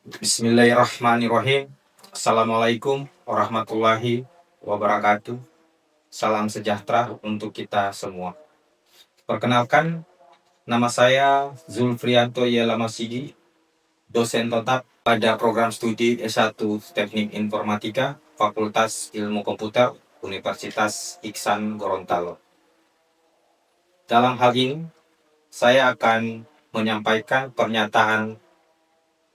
Bismillahirrahmanirrahim. Assalamualaikum warahmatullahi wabarakatuh. Salam sejahtera untuk kita semua. Perkenalkan, nama saya Zulfrianto Yelamasidi, dosen tetap pada program studi S1 Teknik Informatika, Fakultas Ilmu Komputer, Universitas Iksan Gorontalo. Dalam hal ini, saya akan menyampaikan pernyataan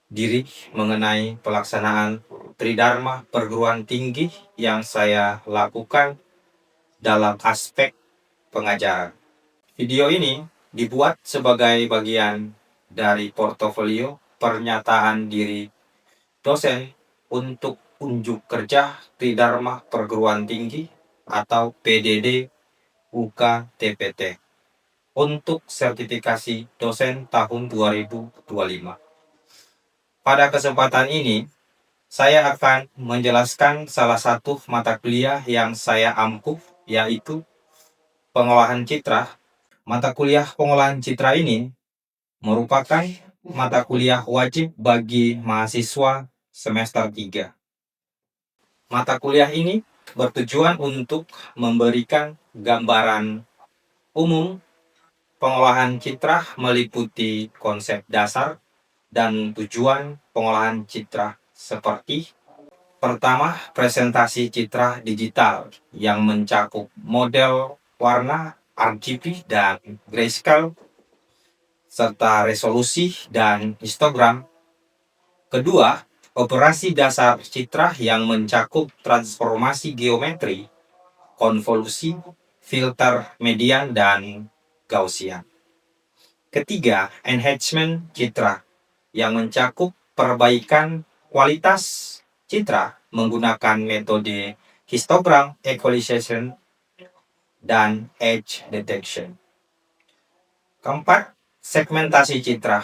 diri mengenai pelaksanaan Tridharma perguruan tinggi yang saya lakukan dalam aspek pengajaran. Video ini dibuat sebagai bagian dari portofolio pernyataan diri dosen untuk unjuk kerja Tridharma perguruan tinggi atau PDD UK-TPT untuk sertifikasi dosen tahun 2025. Pada kesempatan ini, saya akan menjelaskan salah satu mata kuliah yang saya ampuh, yaitu pengolahan citra. Mata kuliah pengolahan citra ini merupakan mata kuliah wajib bagi mahasiswa semester 3. Mata kuliah ini bertujuan untuk memberikan gambaran umum pengolahan citra meliputi konsep dasar dan tujuan pengolahan citra seperti: pertama, presentasi citra digital yang mencakup model warna RGB dan grayscale serta resolusi dan histogram. Kedua, operasi dasar citra yang mencakup transformasi geometri, konvolusi, filter median, dan Gaussian. Ketiga, enhancement citra yang mencakup perbaikan kualitas citra menggunakan metode histogram equalization dan edge detection. Keempat, segmentasi citra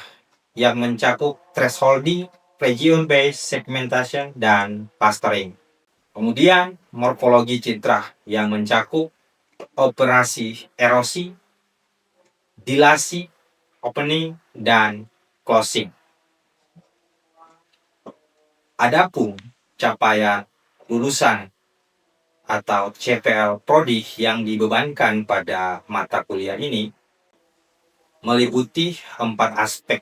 yang mencakup thresholding, region-based segmentation, dan clustering. Kemudian, morfologi citra yang mencakup operasi erosi, dilasi, opening, dan closing. Adapun capaian lulusan atau CPL Prodi yang dibebankan pada mata kuliah ini meliputi 4 aspek,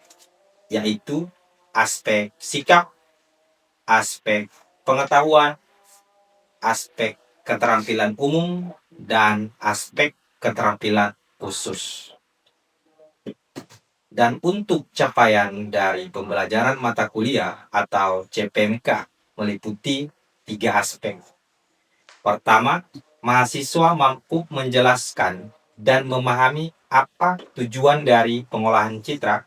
yaitu aspek sikap, aspek pengetahuan, aspek keterampilan umum, dan aspek keterampilan khusus. Dan untuk capaian dari pembelajaran mata kuliah atau CPMK meliputi 3 aspek. Pertama, mahasiswa mampu menjelaskan dan memahami apa tujuan dari pengolahan citra.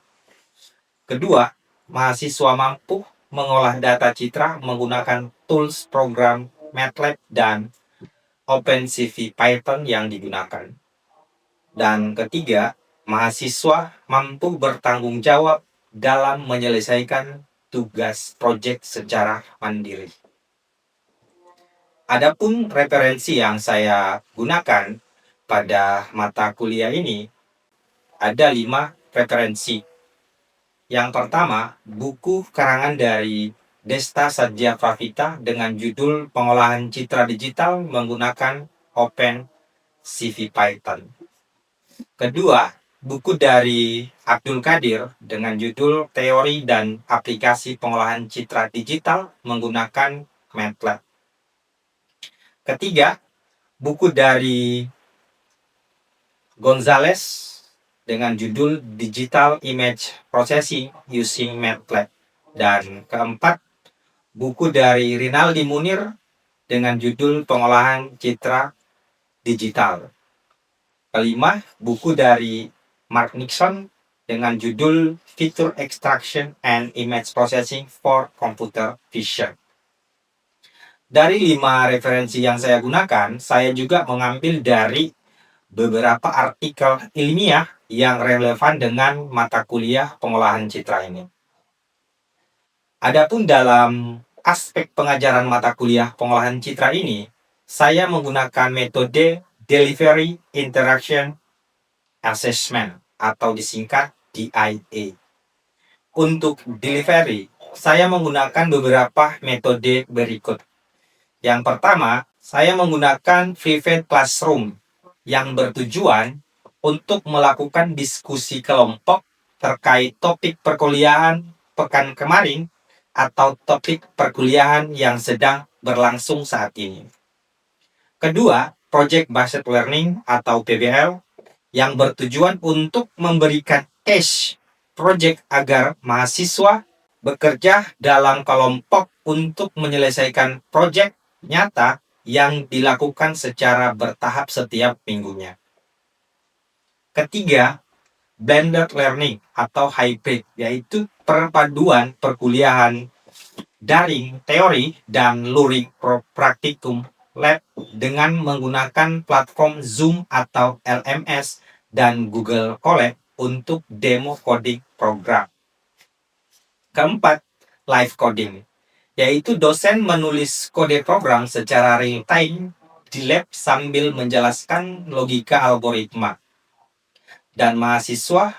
Kedua, mahasiswa mampu mengolah data citra menggunakan tools program MATLAB dan OpenCV Python yang digunakan. Dan ketiga, mahasiswa mampu bertanggung jawab dalam menyelesaikan tugas proyek secara mandiri. Adapun referensi yang saya gunakan pada mata kuliah ini ada 5 referensi. Yang pertama, buku karangan dari Desta Satya Pravita dengan judul Pengolahan Citra Digital menggunakan OpenCV Python. Kedua, buku dari Abdul Qadir dengan judul Teori dan Aplikasi Pengolahan Citra Digital menggunakan MATLAB. Ketiga, buku dari Gonzalez dengan judul Digital Image Processing Using MATLAB. Dan keempat, buku dari Rinaldi Munir dengan judul Pengolahan Citra Digital. Kelima, buku dari Mark Nixon dengan judul Feature Extraction and Image Processing for Computer Vision. Dari 5 referensi yang saya gunakan, saya juga mengambil dari beberapa artikel ilmiah yang relevan dengan mata kuliah pengolahan citra ini. Adapun dalam aspek pengajaran mata kuliah pengolahan citra ini, saya menggunakan metode Delivery Interaction Assessment atau disingkat DIA. Untuk delivery saya menggunakan beberapa metode berikut. Yang pertama, saya menggunakan Private Classroom yang bertujuan untuk melakukan diskusi kelompok terkait topik perkuliahan pekan kemarin atau topik perkuliahan yang sedang berlangsung saat ini. Kedua, Project Based Learning atau PBL yang bertujuan untuk memberikan case project agar mahasiswa bekerja dalam kelompok untuk menyelesaikan project nyata yang dilakukan secara bertahap setiap minggunya. Ketiga, blended learning atau hybrid, yaitu perpaduan perkuliahan daring teori dan luring praktikum lab dengan menggunakan platform Zoom atau LMS dan Google Colab untuk demo coding program. Keempat, live coding, yaitu dosen menulis kode program secara real time di lab sambil menjelaskan logika algoritma. Dan mahasiswa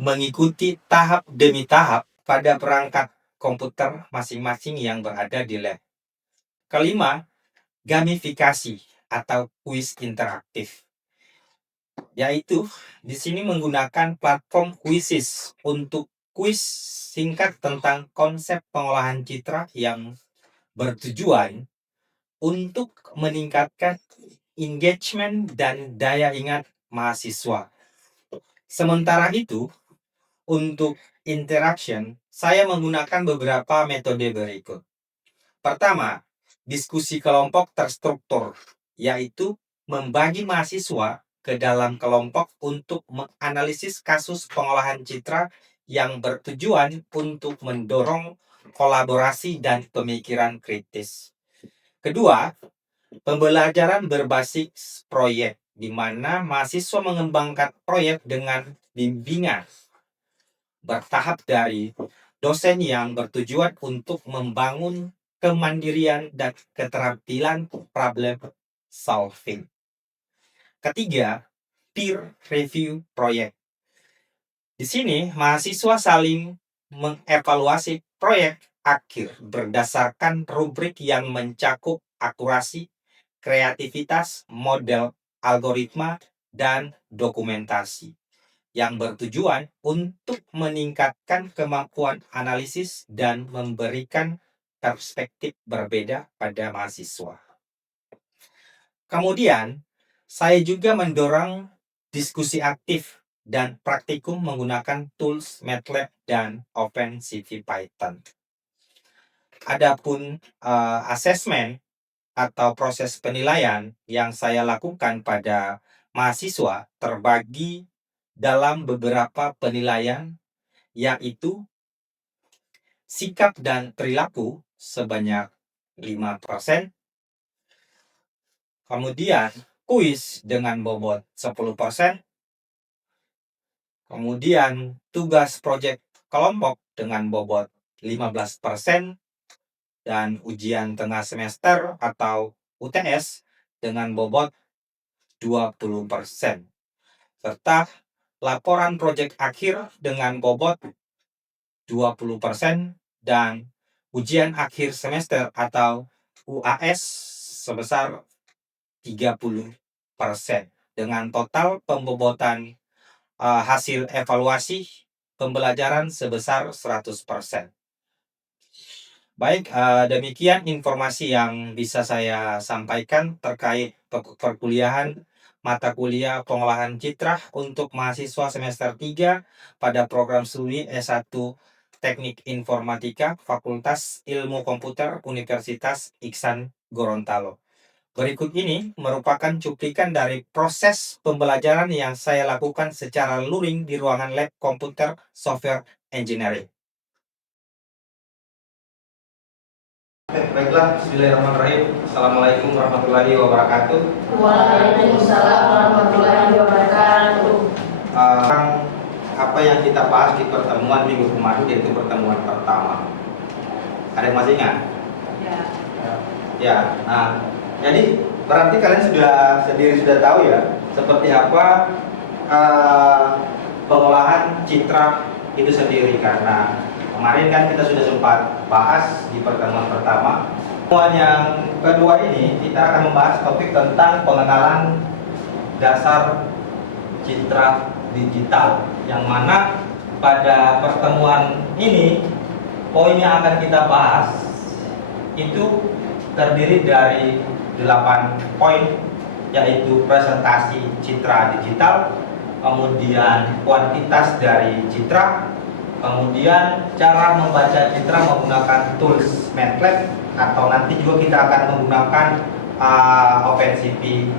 mengikuti tahap demi tahap pada perangkat komputer masing-masing yang berada di lab. Kelima, gamifikasi atau kuis interaktif, yaitu di sini menggunakan platform Quizizz untuk kuis singkat tentang konsep pengolahan citra yang bertujuan untuk meningkatkan engagement dan daya ingat mahasiswa. Sementara itu, untuk interaction, saya menggunakan beberapa metode berikut. Pertama, diskusi kelompok terstruktur, yaitu membagi mahasiswa ke dalam kelompok untuk menganalisis kasus pengolahan citra yang bertujuan untuk mendorong kolaborasi dan pemikiran kritis. Kedua, pembelajaran berbasis proyek, di mana mahasiswa mengembangkan proyek dengan bimbingan bertahap dari dosen yang bertujuan untuk membangun kemandirian dan keterampilan problem solving. Ketiga, peer review proyek. Di sini, mahasiswa saling mengevaluasi proyek akhir berdasarkan rubrik yang mencakup akurasi, kreativitas, model, algoritma, dan dokumentasi yang bertujuan untuk meningkatkan kemampuan analisis dan memberikan perspektif berbeda pada mahasiswa. Kemudian, saya juga mendorong diskusi aktif dan praktikum menggunakan tools MATLAB dan OpenCV Python. Adapun asesmen atau proses penilaian yang saya lakukan pada mahasiswa terbagi dalam beberapa penilaian, yaitu sikap dan perilaku sebanyak 5%, kemudian kuis dengan bobot 10%, kemudian tugas proyek kelompok dengan bobot 15%, dan ujian tengah semester atau UTS dengan bobot 20%, serta laporan proyek akhir dengan bobot 20% dan ujian akhir semester atau UAS sebesar 30% dengan total pembobotan hasil evaluasi pembelajaran sebesar 100%. Baik, demikian informasi yang bisa saya sampaikan terkait perkuliahan mata kuliah pengolahan citra untuk mahasiswa semester 3 pada program studi S1 Teknik Informatika Fakultas Ilmu Komputer Universitas Iksan Gorontalo. Berikut ini merupakan cuplikan dari proses pembelajaran yang saya lakukan secara luring di ruangan lab komputer software engineering. Baiklah, bismillahirrahmanirrahim. Assalamualaikum warahmatullahi wabarakatuh. Waalaikumsalam warahmatullahi wabarakatuh. Apa yang kita bahas di pertemuan minggu kemarin, yaitu pertemuan pertama. Ada yang masih ingat? Ya. Nah, jadi berarti kalian sudah tahu ya seperti apa pengolahan citra itu sendiri, karena Kemarin kan kita sudah sempat bahas di pertemuan pertama. Pertemuan yang kedua ini kita akan membahas topik tentang pengenalan dasar citra digital, yang mana pada pertemuan ini poin yang akan kita bahas itu terdiri dari 8 poin, yaitu presentasi citra digital, kemudian kuantitas dari citra, kemudian cara membaca citra menggunakan tools MATLAB, atau nanti juga kita akan menggunakan OpenCV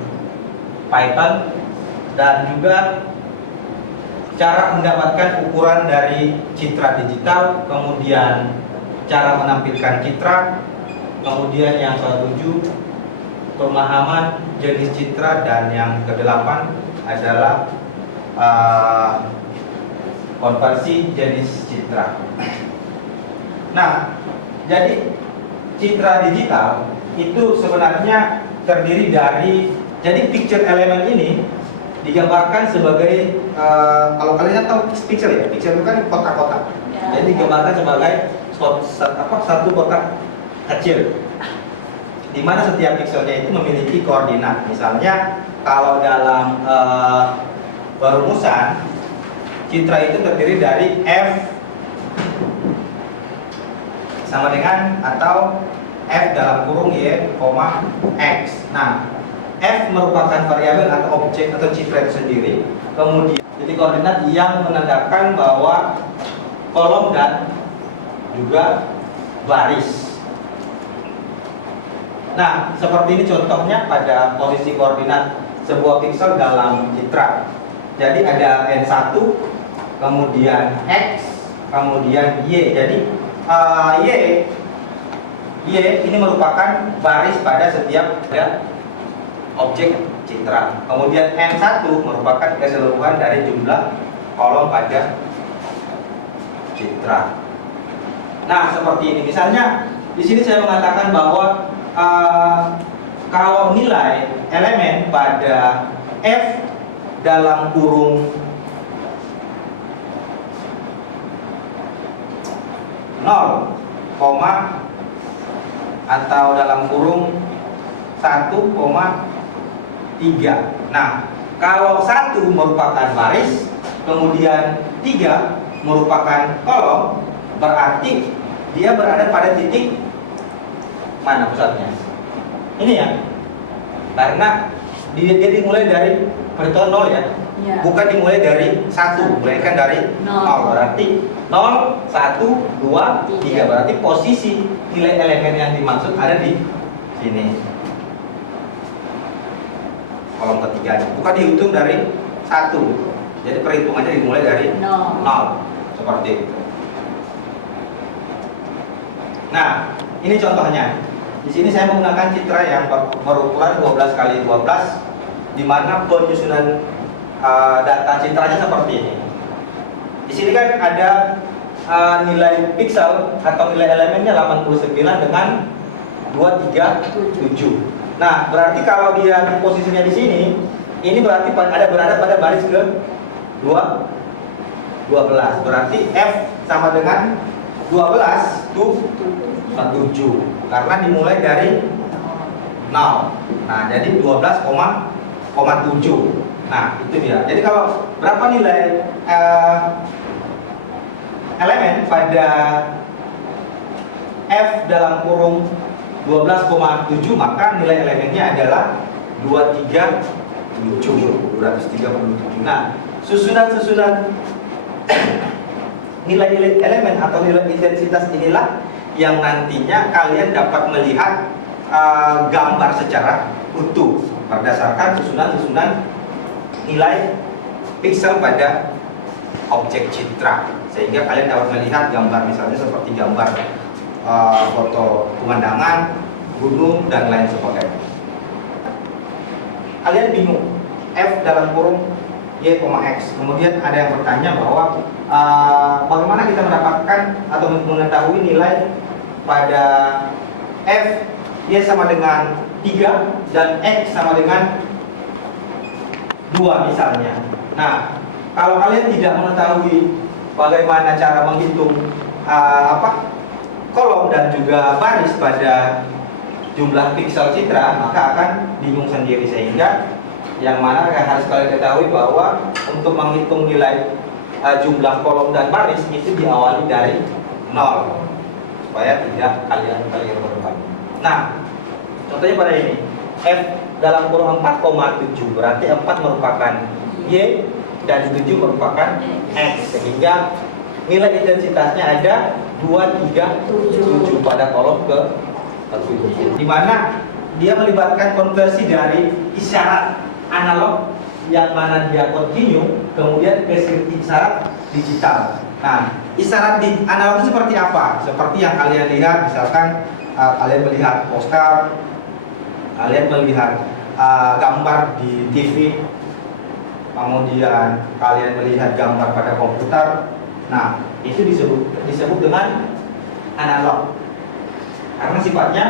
Python, dan juga cara mendapatkan ukuran dari citra digital, kemudian cara menampilkan citra, kemudian yang ke-7 pemahaman jenis citra, dan yang ke-8 adalah konversi jenis citra. Nah, jadi citra digital itu sebenarnya terdiri dari, jadi picture element ini digambarkan sebagai kalau kalian tahu pixel ya, pixel itu kan kotak-kotak. Ya. Jadi digambarkan sebagai satu kotak kecil, di mana setiap pixelnya itu memiliki koordinat. Misalnya kalau dalam perumusan, citra itu terdiri dari f sama dengan atau f dalam kurung y, x. Nah, f merupakan variabel atau objek atau citra itu sendiri. Kemudian titik koordinat yang menandakan bahwa kolom dan juga baris. Nah, seperti ini contohnya pada posisi koordinat sebuah pixel dalam citra. Jadi ada N1, kemudian X, kemudian Y. Jadi Y ini merupakan baris pada setiap objek citra. Kemudian N1 merupakan keseluruhan dari jumlah kolom pada citra. Nah, seperti ini. Misalnya di sini saya mengatakan bahwa kalau nilai elemen pada F dalam kurung 0, atau dalam kurung 1,3. Nah, kalau 1 merupakan baris, kemudian 3 merupakan kolom, berarti dia berada pada titik mana pusatnya? Ini ya, karena dia dimulai dari perhitungan 0 ya, Ya. bukan dimulai dari 1, melainkan dari 0. Berarti 0, 1, 2, 3. Berarti posisi nilai elemen yang dimaksud ada di sini, kolom ketiganya. Bukan dihitung dari 1. Jadi perhitungannya dimulai dari 0. Seperti itu. Nah, ini contohnya. Di sini saya menggunakan citra yang berukuran 12 kali 12, di mana penyusunan data citranya seperti ini. Di sini kan ada nilai pixel atau nilai elemennya 89 dengan 237. Nah, berarti kalau dia posisinya di sini, ini berarti berada pada baris ke 12. Berarti F sama dengan 12 itu 7, karena dimulai dari 0. Nah, jadi 12,7. Nah, itu dia. Jadi kalau berapa nilai elemen pada F dalam kurung 12,7, maka nilai elemennya adalah 237. Nah, susunan nilai elemen atau nilai intensitas inilah yang nantinya kalian dapat melihat gambar secara utuh berdasarkan susunan nilai pixel pada objek citra, sehingga kalian dapat melihat gambar misalnya seperti gambar foto pemandangan, gunung, dan lain sebagainya. Kalian bingung F dalam kurung Y, X. Kemudian ada yang bertanya bahwa bagaimana kita mendapatkan atau mengetahui nilai pada F, Y sama dengan 3 dan X sama dengan 2 misalnya. Nah, kalau kalian tidak mengetahui bagaimana cara menghitung kolom dan juga baris pada jumlah piksel citra, maka akan bingung sendiri. Sehingga yang mana harus kalian ketahui bahwa untuk menghitung nilai jumlah kolom dan baris itu diawali dari 0 supaya tidak kalian berubah. Nah, contohnya pada ini f dalam kurung 4,7 berarti 4 merupakan y dan 7 merupakan x, sehingga nilai intensitasnya ada 2, 3, 7 pada kolom ke 7, di mana dia melibatkan konversi dari isyarat analog yang mana dia kontinu kemudian ke isyarat digital. Nah, isyarat di analog itu seperti apa? Seperti yang kalian lihat, misalkan kalian melihat poster, kalian melihat gambar di TV, kemudian kalian melihat gambar pada komputer. Nah, itu disebut dengan analog karena sifatnya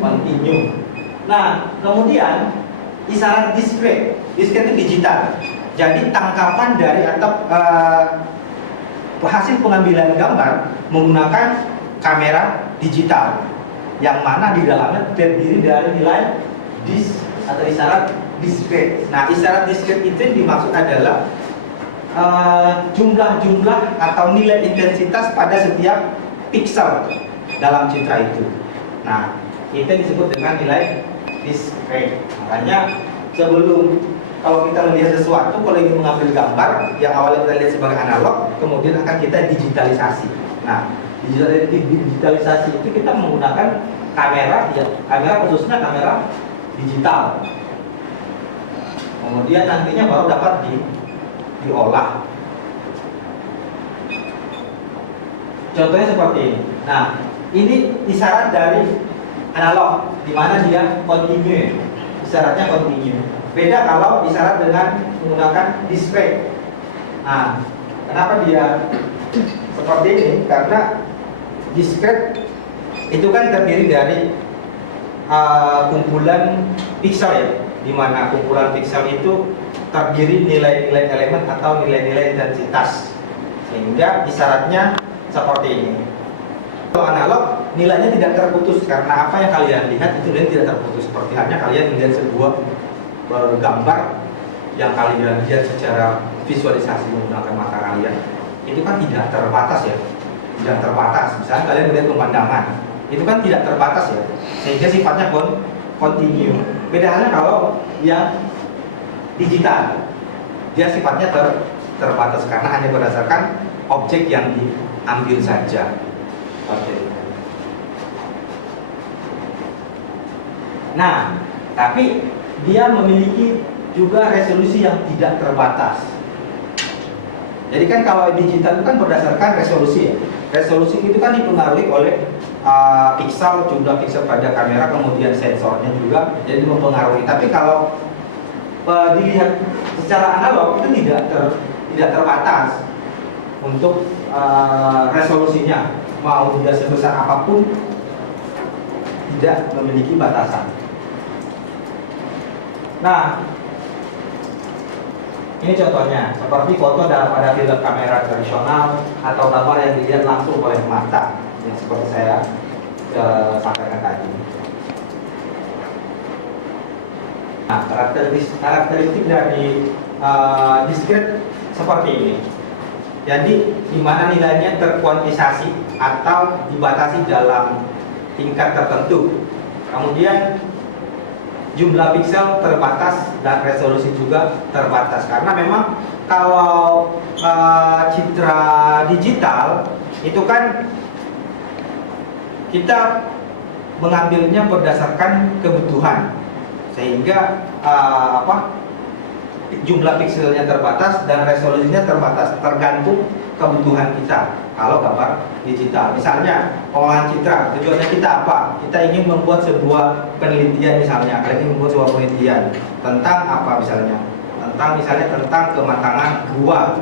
kontinu. Nah, kemudian isyarat diskret itu digital. Jadi tangkapan dari atau hasil pengambilan gambar menggunakan kamera digital, yang mana di dalamnya terdiri dari nilai dis atau isyarat diskret. Nah, isyarat diskret itu yang dimaksud adalah jumlah-jumlah atau nilai intensitas pada setiap piksel dalam citra itu. Nah, itu disebut dengan nilai diskret. Makanya sebelum kalau kita melihat sesuatu, kalau ingin mengambil gambar yang awalnya kita lihat sebagai analog, kemudian akan kita digitalisasi. Nah, digitalisasi itu kita menggunakan kamera, ya, kamera khususnya kamera digital. Kemudian nantinya baru dapat diolah. Contohnya seperti ini. Nah, ini isyarat dari analog, di mana dia kontinu, isyaratnya kontinu. Beda kalau isyarat dengan menggunakan diskret. Nah, kenapa dia seperti ini? Karena diskret itu kan terdiri dari kumpulan piksel, ya, di mana kumpulan piksel itu terdiri nilai-nilai elemen atau nilai-nilai intensitas, sehingga isyaratnya seperti ini. Kalau analog nilainya tidak terputus, karena apa yang kalian lihat itu nilai tidak terputus. Seperti halnya kalian melihat sebuah gambar yang kalian lihat secara visualisasi menggunakan mata kalian, itu kan tidak terbatas, ya, tidak terbatas. Misalnya kalian melihat pemandangan, itu kan tidak terbatas, ya, sehingga sifatnya kontinu. Beda halnya kalau yang digital, dia sifatnya terbatas karena hanya berdasarkan objek yang diambil saja. Oke. Nah, tapi dia memiliki juga resolusi yang tidak terbatas. Jadi kan kalau digital itu kan berdasarkan resolusi, ya. Resolusi itu kan dipengaruhi oleh piksel, jumlah piksel pada kamera, kemudian sensornya juga, jadi mempengaruhi. Tapi kalau dilihat secara analog itu tidak terbatas untuk resolusinya, mau dia sebesar apapun tidak memiliki batasan. Nah, ini contohnya seperti foto pada film kamera tradisional atau gambar yang dilihat langsung oleh mata, yang seperti saya sampaikan tadi. Nah, karakteristik dari diskret seperti ini. Jadi, di mana nilainya terkuantisasi atau dibatasi dalam tingkat tertentu. Kemudian jumlah piksel terbatas dan resolusi juga terbatas, karena memang kalau citra digital itu kan kita mengambilnya berdasarkan kebutuhan, sehingga jumlah pikselnya terbatas dan resolusinya terbatas, tergantung kebutuhan kita. Kalau gambar digital, misalnya pengolahan citra, tujuannya kita apa? Kita ingin membuat sebuah penelitian, misalnya kalian ingin membuat sebuah penelitian tentang apa, misalnya tentang kematangan buah,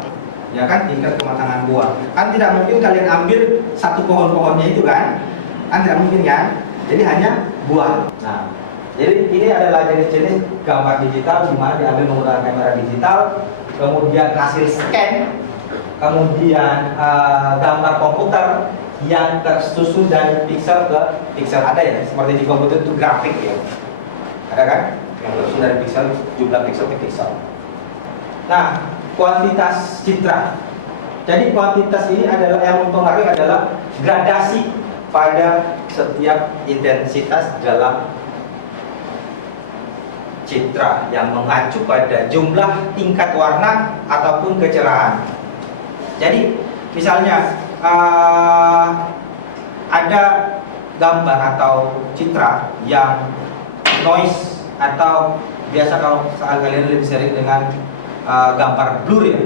ya kan, tingkat kematangan buah. Kan tidak mungkin kalian ambil satu pohon-pohonnya itu, kan tidak mungkin, kan? Jadi hanya buah. Nah, jadi ini adalah jenis-jenis gambar digital di mana diambil menggunakan kamera digital, kemudian hasil scan kemudian gambar komputer yang tersusun dari piksel ke piksel. Ada ya, seperti di komputer itu grafik ya, ada kan, yang tersusun dari piksel, jumlah piksel ke piksel. Nah, kuantitas citra. Jadi kuantitas ini adalah yang mempengaruhi adalah gradasi pada setiap intensitas dalam citra yang mengacu pada jumlah tingkat warna ataupun kecerahan. Jadi misalnya ada gambar atau citra yang noise, atau biasa kalau kalian lebih sering dengan gambar blur ya.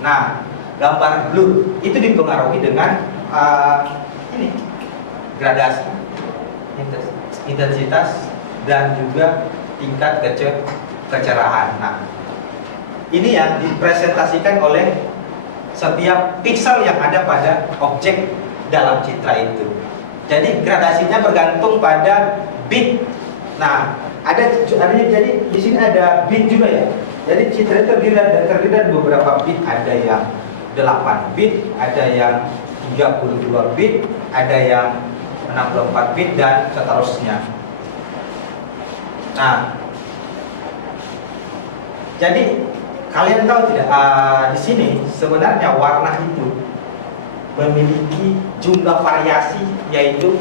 Nah, gambar blur itu dipengaruhi dengan ini gradasi, intensitas, dan juga tingkat kecerahan. Nah, ini yang dipresentasikan oleh setiap piksel yang ada pada objek dalam citra itu. Jadi gradasinya bergantung pada bit. Nah, jadi di sini ada bit juga ya. Jadi citra terdiri dari beberapa bit, ada yang 8 bit, ada yang 32 bit, ada yang 64 bit, dan seterusnya. Nah, jadi kalian tahu tidak, di sini sebenarnya warna itu memiliki jumlah variasi, yaitu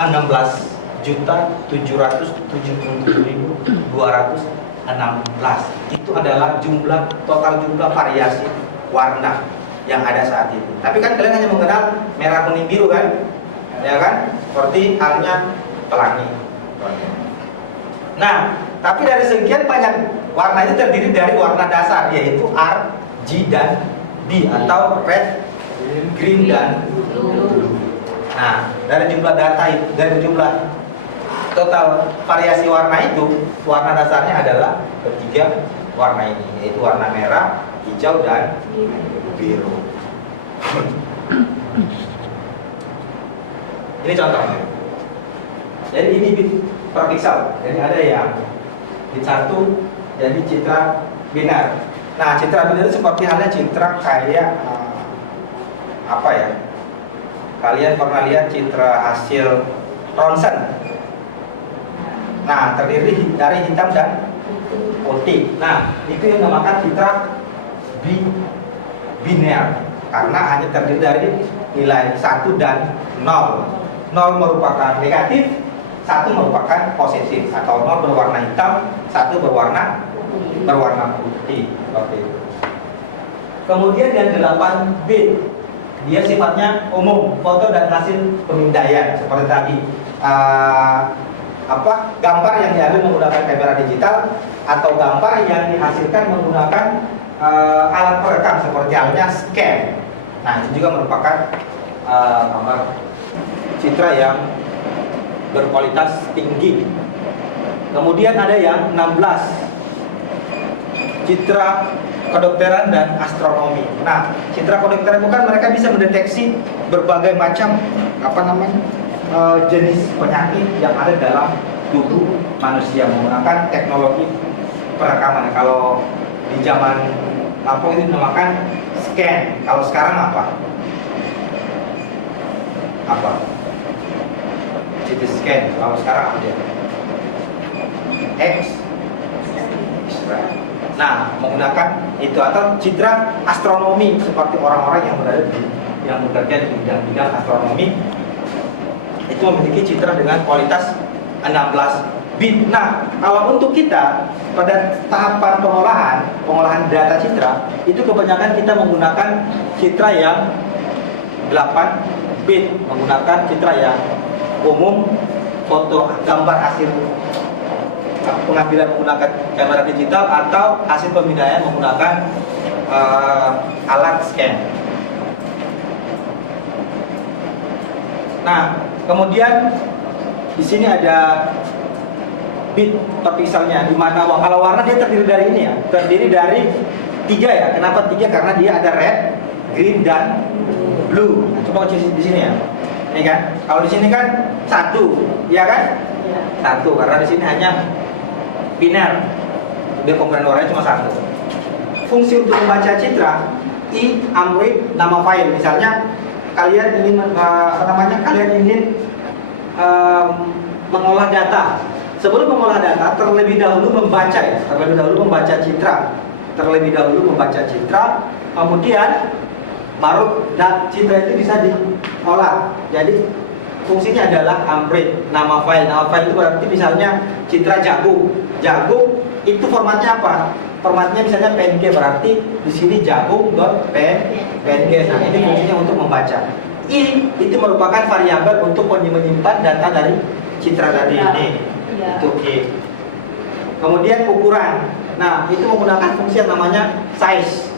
16.777.216. Itu adalah total jumlah variasi warna yang ada saat ini. Tapi kan kalian hanya mengenal merah, kuning, biru kan, ya kan? Seperti halnya pelangi. Nah, tapi dari sekian banyak warna itu terdiri dari warna dasar, yaitu R, G, dan B, atau red, green, dan blue. Nah, dari jumlah dari jumlah total variasi warna itu, warna dasarnya adalah ketiga warna ini, yaitu warna merah, hijau, dan biru. Ini contohnya. Jadi ini bit per pixel. Jadi ada yang bit 1, jadi citra binar. Nah, citra binar itu seperti halnya citra kayak apa ya? Kalian pernah lihat citra hasil ronsen? Nah, terdiri dari hitam dan putih. Nah, itu yang dinamakan citra biner, karena hanya terdiri dari nilai 1 dan 0. 0 merupakan negatif, 1 merupakan positif, atau 0 berwarna hitam, 1 berwarna putih, seperti itu. Kemudian yang 8 bit, dia sifatnya umum, foto dan hasil pemindaian, seperti tadi. Gambar yang diambil menggunakan kamera digital, atau gambar yang dihasilkan menggunakan alat perekam seperti halnya scan. Nah, itu juga merupakan gambar citra yang berkualitas tinggi. Kemudian ada yang 16, citra kedokteran dan astronomi. Nah, citra kedokteran itu kan mereka bisa mendeteksi berbagai macam jenis penyakit yang ada dalam tubuh manusia menggunakan teknologi perekaman. Kalau di zaman lampau itu dinamakan scan. Kalau sekarang apa? CT scan. Kalau sekarang apa dia? X-ray. Nah, menggunakan itu, atau citra astronomi seperti orang-orang yang bekerja di bidang astronomi itu memiliki citra dengan kualitas 16 bit. Nah, kalau untuk kita pada tahapan pengolahan data citra, itu kebanyakan kita menggunakan citra yang 8 bit, menggunakan citra yang umum, foto, gambar hasil pengambilan menggunakan kamera digital, atau hasil pemindaian menggunakan alat scan. Nah, kemudian di sini ada bit per pixelnya, di mana kalau warna dia terdiri dari ini ya, terdiri dari 3 ya. Kenapa 3? Karena dia ada red, green, dan blue. Nah, coba di sini ya. Ini kan, kalau di sini kan 1, ya kan? 1, karena di sini hanya biner. Dia komponen warnanya cuma 1. Fungsi untuk membaca citra amrit nama file. Misalnya kalian ingin kalian ingin mengolah data. Sebelum mengolah data, terlebih dahulu membaca ya, terlebih dahulu membaca citra, kemudian baru citra itu bisa diolah. Jadi fungsinya adalah amrit nama file. Nama file itu berarti misalnya citra jagung. Jagung itu formatnya apa? Formatnya misalnya PNG, berarti di sini jagung.png. Nah, ini fungsinya untuk membaca. I itu merupakan variabel untuk menyimpan data dari citra tadi ini. Itu I. Kemudian ukuran. Nah, itu menggunakan fungsi yang namanya size.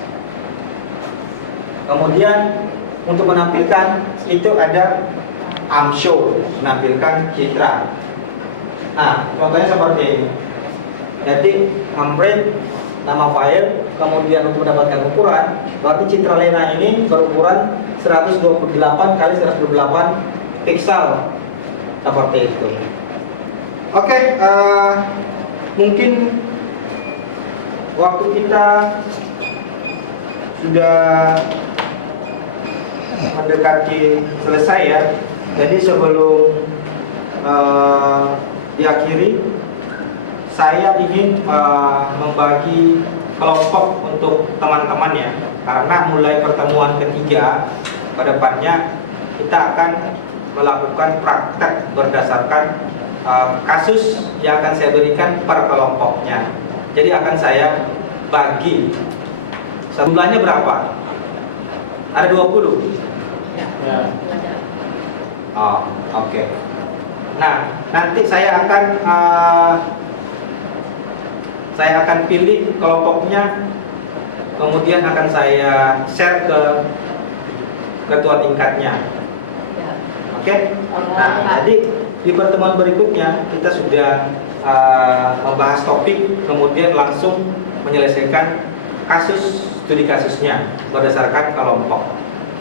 Kemudian untuk menampilkan itu ada show, menampilkan citra. Nah, contohnya seperti ini. Jadi amrit nama file, kemudian untuk mendapatkan ukuran, berarti citra Lena ini berukuran 128 kali 128 piksel seperti itu. Oke, mungkin waktu kita sudah mendekati selesai ya. Jadi sebelum diakhiri, saya ingin membagi kelompok untuk teman-teman ya. Karena mulai pertemuan ketiga ke depannya kita akan melakukan praktek berdasarkan kasus yang akan saya berikan per kelompoknya. Jadi akan saya bagi. Jumlahnya berapa? Ada 20? Ya. Oh, oke. Nah, nanti saya akan pilih kelompoknya, kemudian akan saya share ke ketua tingkatnya. Oke? Nah, jadi di pertemuan berikutnya kita sudah membahas topik, kemudian langsung menyelesaikan studi kasusnya berdasarkan kelompok.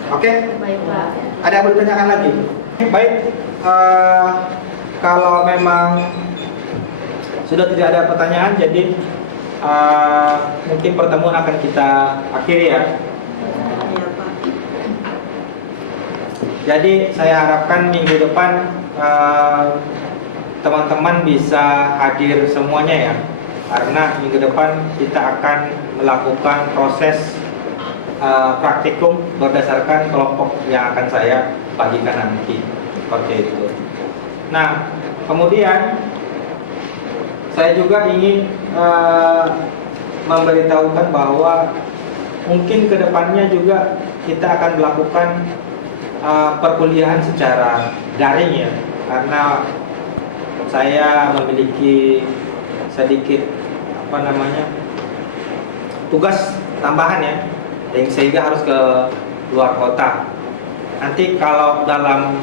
Oke? Baik, Pak. Ada yang mau ditanyakan lagi? Baik, kalau memang sudah tidak ada pertanyaan, jadi mungkin pertemuan akan kita akhiri ya. Iya, Pak. Jadi saya harapkan minggu depan teman-teman bisa hadir semuanya ya, karena minggu depan kita akan melakukan proses praktikum berdasarkan kelompok yang akan saya bagikan nanti, seperti itu. Nah, kemudian saya juga ingin memberitahukan bahwa mungkin kedepannya juga kita akan melakukan perkuliahan secara daring ya, karena saya memiliki sedikit tugas tambahan ya, sehingga harus ke luar kota. Nanti kalau dalam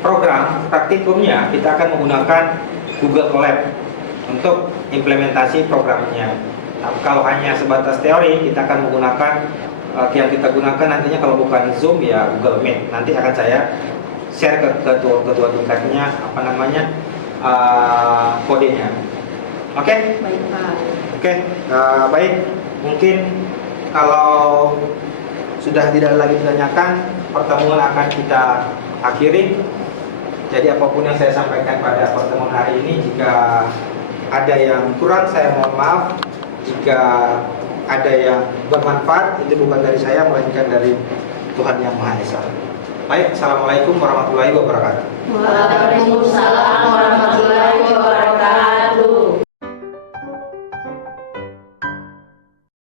program praktikumnya kita akan menggunakan Google Colab untuk implementasi programnya. Nah, kalau hanya sebatas teori, kita akan menggunakan yang kita gunakan nantinya kalau bukan Zoom ya Google Meet. Nanti akan saya share ke ketua tingkatnya kodenya. Oke? Baik, Pak. Oke, baik. Mungkin kalau sudah tidak lagi ditanyakan, pertemuan akan kita akhiri. Jadi apapun yang saya sampaikan pada pertemuan hari ini, jika ada yang kurang saya mohon maaf. Jika ada yang bermanfaat, itu bukan dari saya melainkan dari Tuhan Yang Maha Esa. Baik, assalamualaikum warahmatullahi wabarakatuh. Waalaikumsalam.